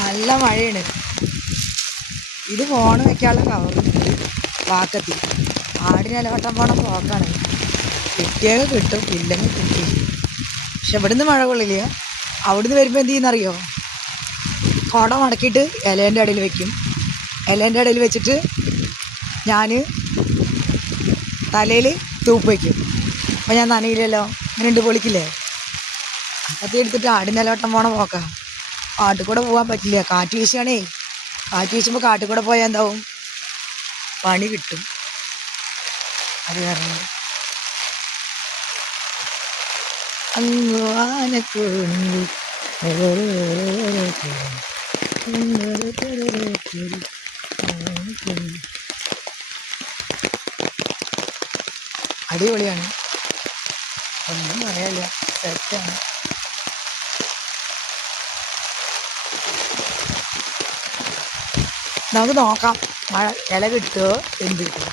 നല്ല മഴയാണ്. ഇത് ഫോൺ വെക്കാനുള്ള കവറുണ്ട് വാക്കത്തി. ആടിനിലവട്ടം പോണ പോക്കാണ്. കിട്ടിയത് കിട്ടും, ഇല്ലെങ്കിൽ കിട്ടി. പക്ഷെ ഇവിടുന്ന് മഴ കൊള്ളില്ല. അവിടുന്ന് വരുമ്പോൾ എന്ത് ചെയ്യുന്നറിയോ? കുട മടക്കിയിട്ട് ഇലേൻ്റെ ഇടയിൽ വെക്കും. ഇലേൻ്റെ ഇടയിൽ വെച്ചിട്ട് ഞാൻ തലയിൽ തൂപ്പ് വയ്ക്കും. അപ്പോൾ ഞാൻ നനയില്ലല്ലോ, അങ്ങനെ ഉണ്ട് പൊളിക്കില്ലേ. കത്തി എടുത്തിട്ട് ആടിനിലവട്ടം പോണ പോക്കാം. കാട്ടിൽ കൂടെ പോകാൻ പറ്റില്ല, കാറ്റ് വീശുകയാണേ. കാറ്റ് വീശുമ്പോൾ കാട്ടിൽ കൂടെ പോയാൽ എന്താവും? പണി കിട്ടും. അത് കാരണം അങ്ങ് ആനക്കുണ്ട് അടിപൊളിയാണ്, ഒന്നും പറയാനില്ല, സെറ്റാണ്. നമുക്ക് നോക്കാം മഴ ഇല കിട്ടുമോ എന്ത് കിട്ടുമോ.